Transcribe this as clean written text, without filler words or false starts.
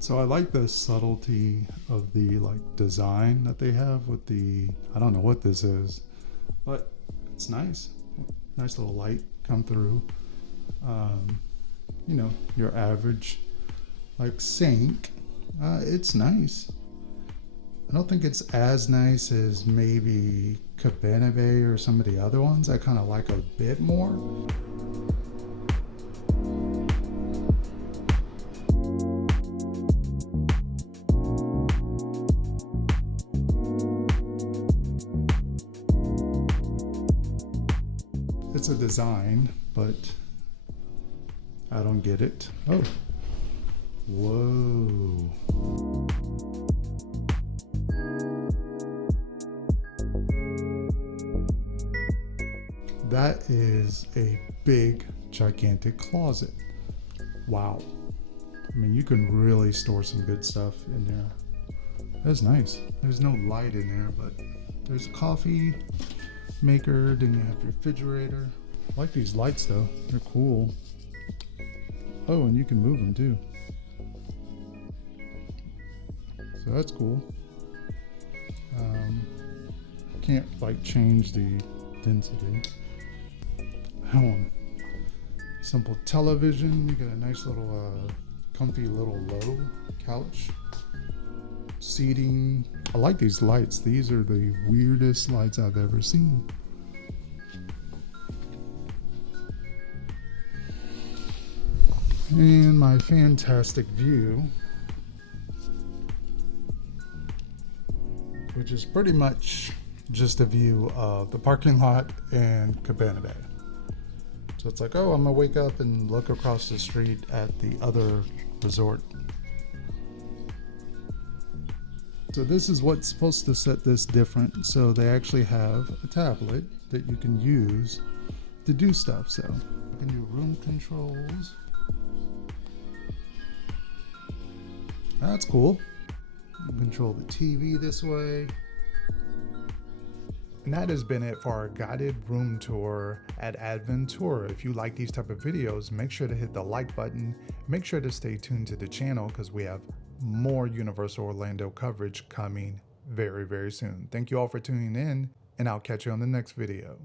So I like the subtlety of the design that they have with the, I don't know what this is, but it's nice. Nice little light come through. You know, your average sink. It's nice. I don't think it's as nice as maybe Cabana Bay or some of the other ones. I kind of like a bit more. It's a design, but I don't get it. Oh, whoa. That is a big, gigantic closet. Wow. I mean, you can really store some good stuff in there. That's nice. There's no light in there, but there's a coffee maker, then you have your refrigerator. I like these lights though, they're cool. Oh, and you can move them too. So that's cool. Can't change the density. Simple television. You get a nice little comfy little low couch. Seating. I like these lights. These are the weirdest lights I've ever seen. And my fantastic view, which is pretty much just a view of the parking lot and Cabana Bay. So it's like, oh, I'm gonna wake up and look across the street at the other resort. So this is what's supposed to set this different. So they actually have a tablet that you can use to do stuff. So you can do room controls. That's cool. You can control the TV this way. And that has been it for our guided room tour at Adventura. If you like these type of videos, make sure to hit the like button. Make sure to stay tuned to the channel because we have more Universal Orlando coverage coming very, very soon. Thank you all for tuning in, and I'll catch you on the next video.